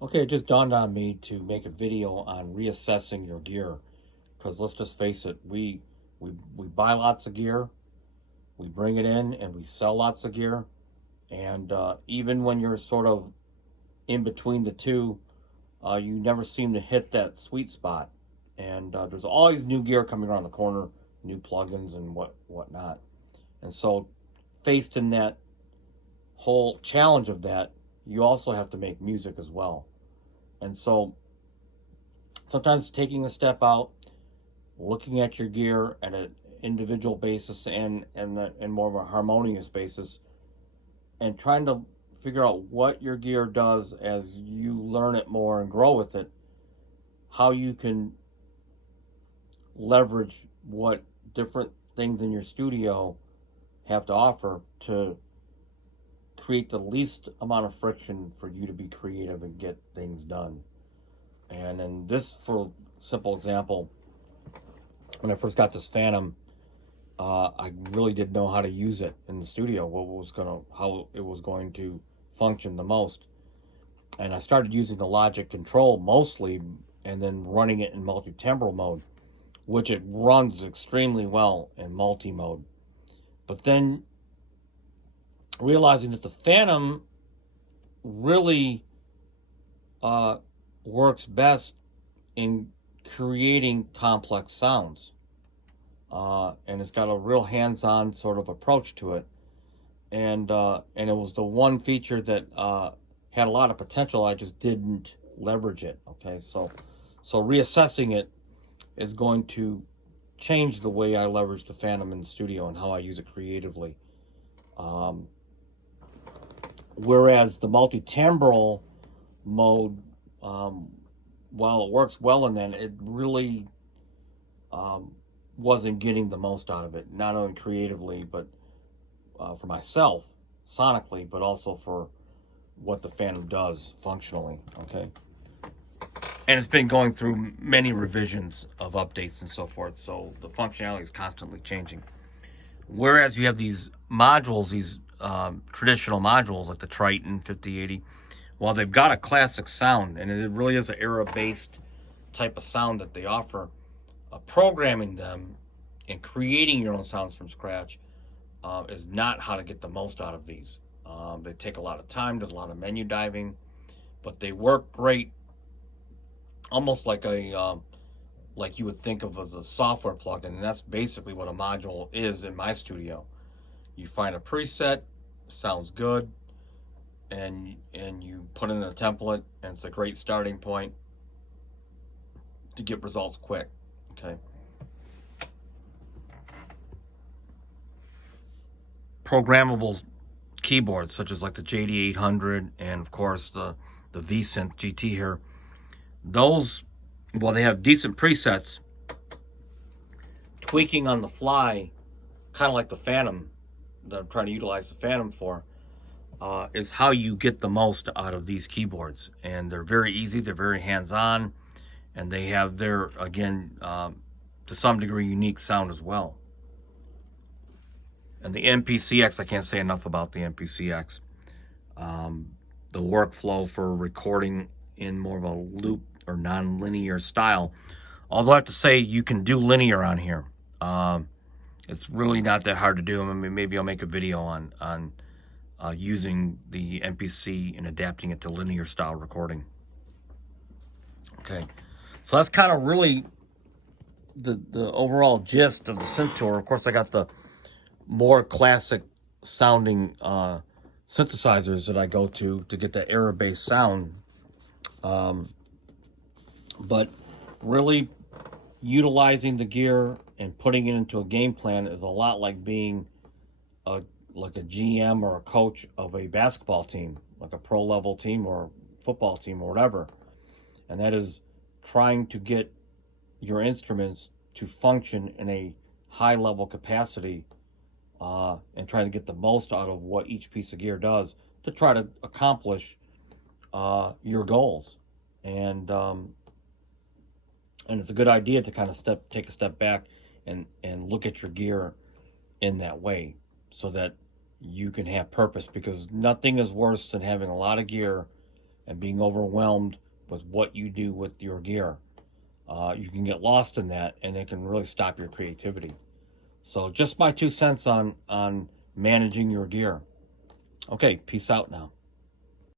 Okay, it just dawned on me to make a video on reassessing your gear, because let's just face it, we buy lots of gear, we bring it in, and we sell lots of gear, and even when you're sort of in between the two, you never seem to hit that sweet spot. And there's always new gear coming around the corner, new plugins and whatnot. And so, faced in that whole challenge of that, you also have to make music as well. And so sometimes taking a step out, looking at your gear at an individual basis and more of a harmonious basis, and trying to figure out what your gear does as you learn it more and grow with it, how you can leverage what different things in your studio have to offer to create the least amount of friction for you to be creative and get things done. And in this, for simple example, when I first got this Phantom, I really didn't know how to use it in the studio, how it was going to function the most. And I started using the Logic Control mostly, and then running it in multi-timbral mode, which it runs extremely well in multi-mode. But then realizing that the Phantom really works best in creating complex sounds. And it's got a real hands-on sort of approach to it. And it was the one feature that had a lot of potential. I just didn't leverage it. Okay, so reassessing it is going to change the way I leverage the Phantom in the studio and how I use it creatively. Whereas the multi-timbral mode, while it works well in that, it really wasn't getting the most out of it, not only creatively, but for myself, sonically, but also for what the Phantom does functionally, okay? And it's been going through many revisions of updates and so forth, so the functionality is constantly changing. Whereas you have these modules, these traditional modules like the Triton 5080, while they've got a classic sound, and it really is an era-based type of sound that they offer, programming them and creating your own sounds from scratch is not how to get the most out of these. They take a lot of time, there's a lot of menu diving, but they work great, almost like like you would think of as a software plugin, and that's basically what a module is in my studio. You find a preset, sounds good, and you put in a template, and it's a great starting point to get results quick. Okay. Programmable keyboards such as like the JD800 and of course the V-Synth GT here, those, while they have decent presets, tweaking on the fly, kind of like the Phantom that I'm trying to utilize the Phantom for, is how you get the most out of these keyboards. And they're very easy, they're very hands-on, and they have their, again, to some degree, unique sound as well. And the MPCX, I can't say enough about the MPCX. The workflow for recording in more of a loop or non-linear style. Although I have to say, you can do linear on here. It's really not that hard to do. I mean, maybe I'll make a video on using the MPC and adapting it to linear style recording. Okay, so that's kind of really the overall gist of the synth tour. Of course, I got the more classic sounding synthesizers that I go to get that era-based sound. But really utilizing the gear and putting it into a game plan is a lot like being like a GM or a coach of a basketball team, like a pro level team or football team or whatever. And that is trying to get your instruments to function in a high level capacity, and trying to get the most out of what each piece of gear does to try to accomplish your goals. And it's a good idea to kind of take a step back and look at your gear in that way, so that you can have purpose, because nothing is worse than having a lot of gear and being overwhelmed with what you do with your gear. You can get lost in that, and it can really stop your creativity. So just my 2 cents on managing your gear. Okay, peace out now.